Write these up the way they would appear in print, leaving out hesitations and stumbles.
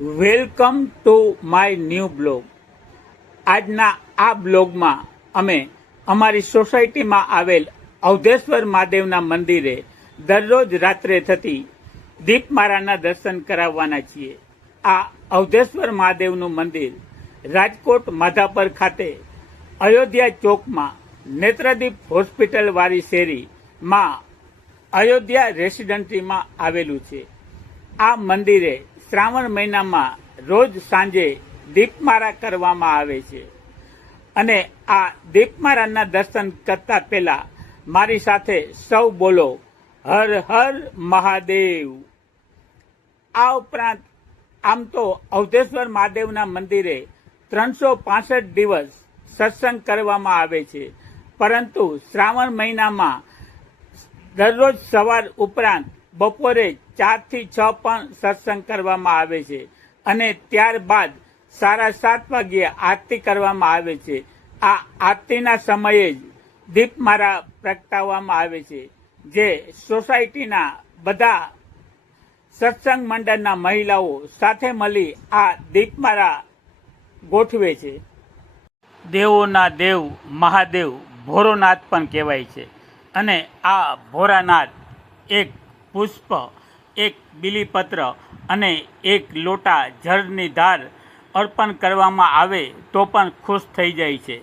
Welcome to my new blog. આજના આ બ્લોગમાં અમે અમારી સોસાયટીમાં આવેલ અવધેશ્વર મહાદેવના મંદિરે દરરોજ રાત્રે થતી દીપમાળાના દર્શન કરાવવાના છીએ. આ અવધેશ્વર મહાદેવનું મંદિર રાજકોટ માધાપર ખાતે અયોધ્યા ચોકમાં નેત્રદીપ હોસ્પિટલ વાળી શેરીમાં અયોધ્યા રેસિડેન્સીમાં આવેલું છે. આ મંદિરે શ્રાવણ મહિનામાં રોજ સાંજે દીપમાળા કરવામાં આવે છે અને આ દીપમાળાના દર્શન કરતા પહેલા મારી સાથે સૌ બોલો હર હર મહાદેવ. આ ઉપરાંત આમ તો અવધેશ્વર મહાદેવના મંદિરે 365 દિવસ સત્સંગ કરવામાં આવે છે, પરંતુ શ્રાવણ મહિનામાં દરરોજ સવાર ઉપરાંત બપોરે 4 થી 6 પણ સત્સંગ કરવામાં આવે છે અને ત્યારબાદ 7:30 વાગ્યે આરતી કરવામાં આવે છે. આ આરતીના સમયે જ દીપમાળા પ્રગટાવવામાં આવે છે, જે સોસાયટીના બધા સત્સંગ મંડળના મહિલાઓ સાથે મળી આ દીપમાળા ગોઠવે છે. દેવોના દેવ મહાદેવ ભોરોનાથ પણ કહેવાય છે અને આ ભોરાનાથ એક પુષ્પ, એક બીલીપત્ર અને એક લોટા જળની ધાર અર્પણ કરવામાં આવે તો પણ ખુશ થઈ જાય છે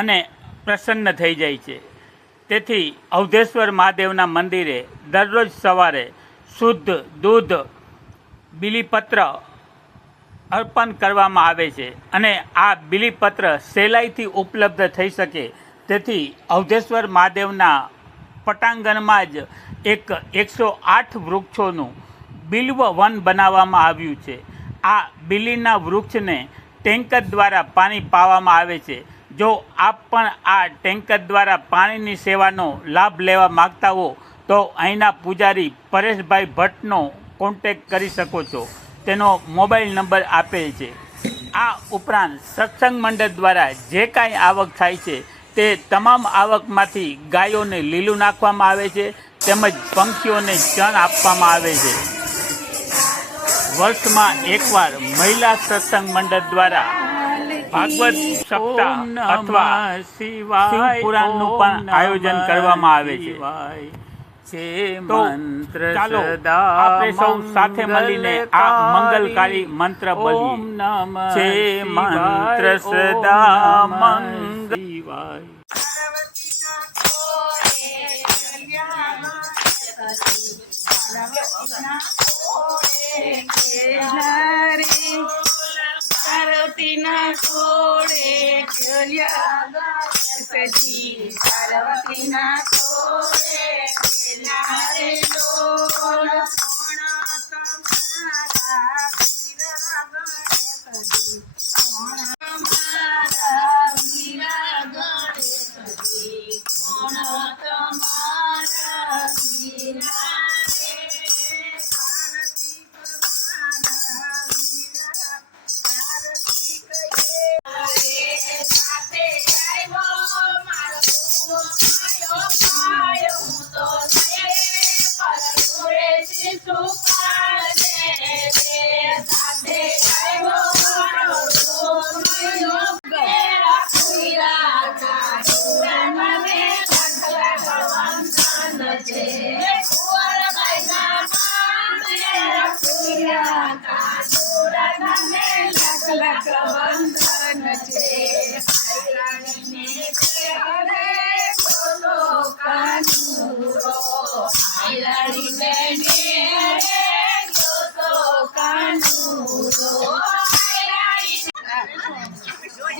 અને પ્રસન્ન થઈ જાય છે. તેથી અવધેશ્વર મહાદેવના મંદિરે દરરોજ સવારે શુદ્ધ દૂધ, બીલીપત્ર અર્પણ કરવામાં આવે છે અને આ બીલીપત્ર સહેલાઈથી ઉપલબ્ધ થઈ શકે તેથી અવધેશ્વર મહાદેવના પટાંગણમાં જ એક 108 વૃક્ષોનું બિલ્વ વન બનાવવામાં આવ્યું છે. આ બિલીના વૃક્ષને ટેન્કર દ્વારા પાણી પાવામાં આવે છે. જો આપ પણ આ ટેન્કર દ્વારા પાણીની સેવાનો લાભ લેવા માગતા હો તો અહીંના પૂજારી પરેશભાઈ ભટ્ટનો કોન્ટેક્ટ કરી શકો છો. તેનો મોબાઈલ નંબર આપેલ છે. આ ઉપરાંત સત્સંગ મંડળ દ્વારા જે કાંઈ આવક થાય છે તે તમામ આવકમાંથી ગાયોને લીલું નાખવામાં આવે છે તેમજ પંખીઓને ચણ આપવામાં આવે છે. વર્ષમાં એકવાર મહિલા સત્સંગ મંડળ દ્વારા ભાગવત સપ્તાહ અથવા શિવ પુરાણનું પણ આયોજન કરવામાં આવે છે. તો ચાલો આપણે સૌ સાથે મળીને આ મંગલકારી મંત્ર બોલીએ. છે મંત્ર સદા મંગલ. પાર્વતીના કોળે પાર્વતીના કોળે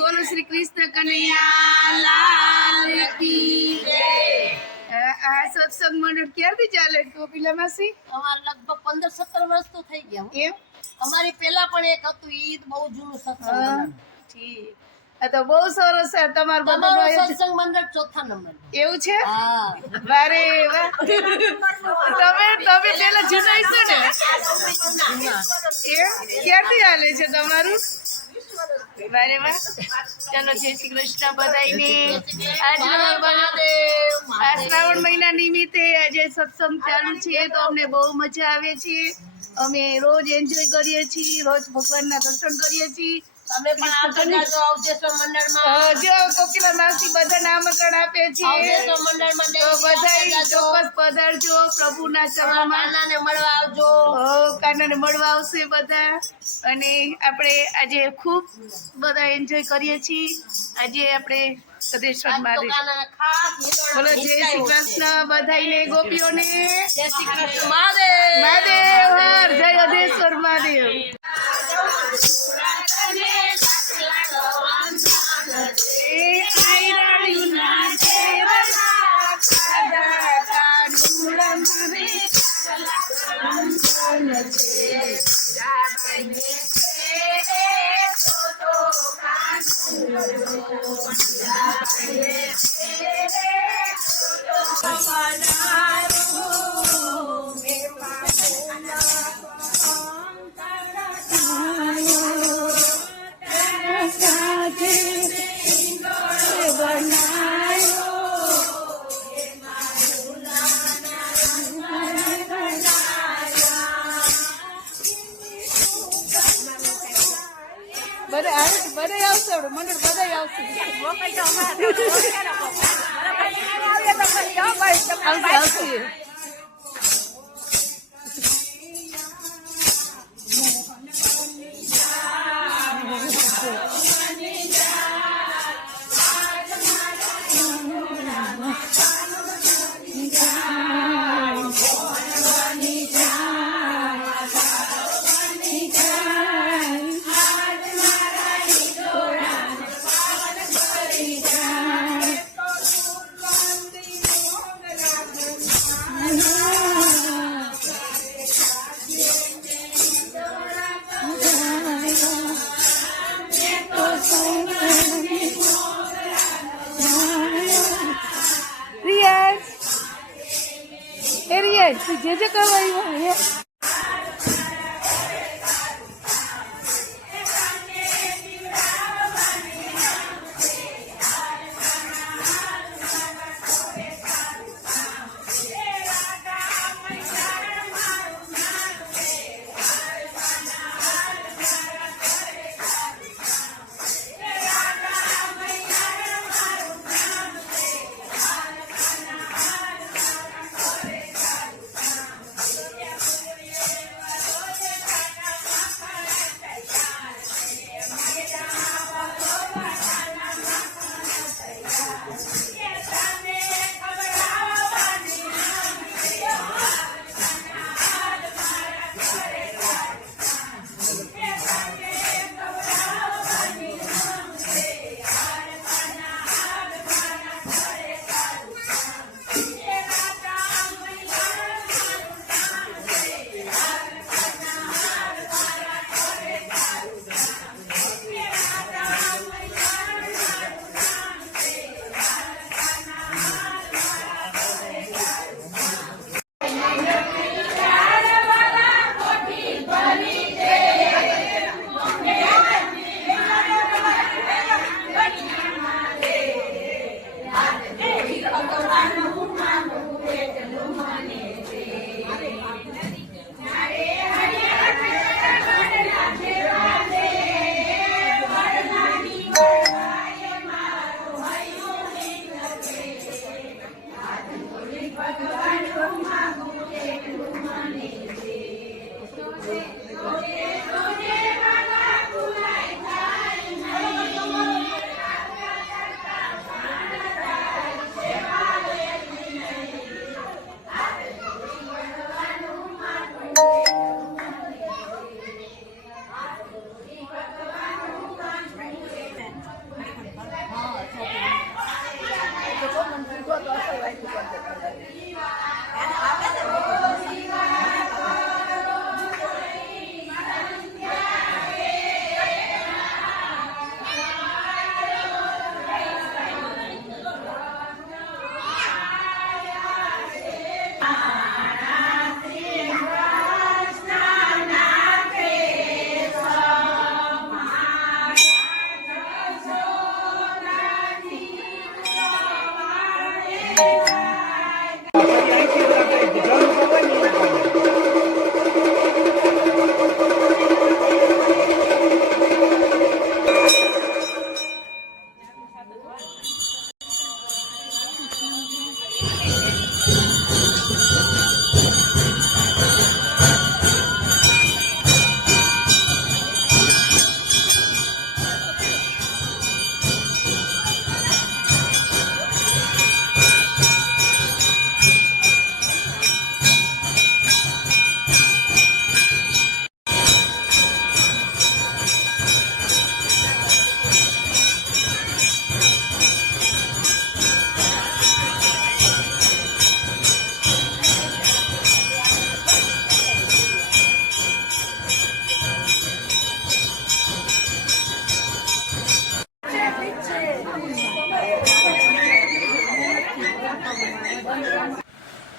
બોલો શ્રી કૃષ્ણ કનૈયા લાલ કી જય. આ સત્સંગ મંડળ ક્યારથી ચાલે કોપિલા માસી? અમારે લગભગ 15-17 વર્ષ તો થઈ ગયા. એમ? અમારી પેલા પણ એક હતું, ઈ બહુ જૂનું સત્સંગ મંડળ. ઠીક. આ તો બહુ સરસ છે તમારું તમારો બધું. સત્સંગ મંડળ 4થા નંબર. એવું છે? હા. વારે વાહ. તમે પેલા જૂના હશો ને? એમ? ક્યારથી હાલે છે તમારું? વારે વાહ. ચાલો જય શ્રી કૃષ્ણ બધાયને. આ શ્રાવણ મહિના નિમિત્તે આજે સત્સંગ ચાલુ છે તો અમને બહુ મજા આવે છે. અમે રોજ એન્જોય કરીએ છીએ, રોજ ભગવાનના દર્શન કરીએ છીએ. તમે પણ આવતા જાજો અવધેશ્વર મંડળમાં. જો કોકિલા માસી બધાને આમંત્રણ આપે છે. અવધેશ્વર મંડળમાં તો બધાય ચોક્કસ પધારજો. પ્રભુના ચરણમાં કાનાને મળવા આવજો. કાનાને મળવા આવશે બધા. અને આપણે આજે ખૂબ બધા એન્જોય કરીએ છીએ. આજે આપણે સદેશ્વર મહાદેવ. કાનાને ખાસ બોલો જય શ્રી કૃષ્ણ બધાઈને ગોપીઓને. જય શ્રી કૃષ્ણ મહાદેવ. મહાદેવ હર જય અધેશ્વર મહાદેવ. બધા આવશે મંડળ બધા આવશે. આવશે. જે જે કરવા આવ્યો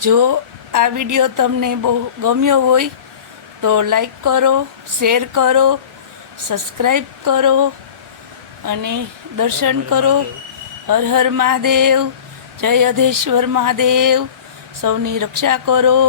જો આ વિડીયો તમને બહુ ગમ્યો હોય તો લાઈક કરો, શેર કરો, સબસ્ક્રાઈબ કરો અને દર્શન કરો. હર હર મહાદેવ, જય અધેશ્વર મહાદેવ. સૌની રક્ષા કરો.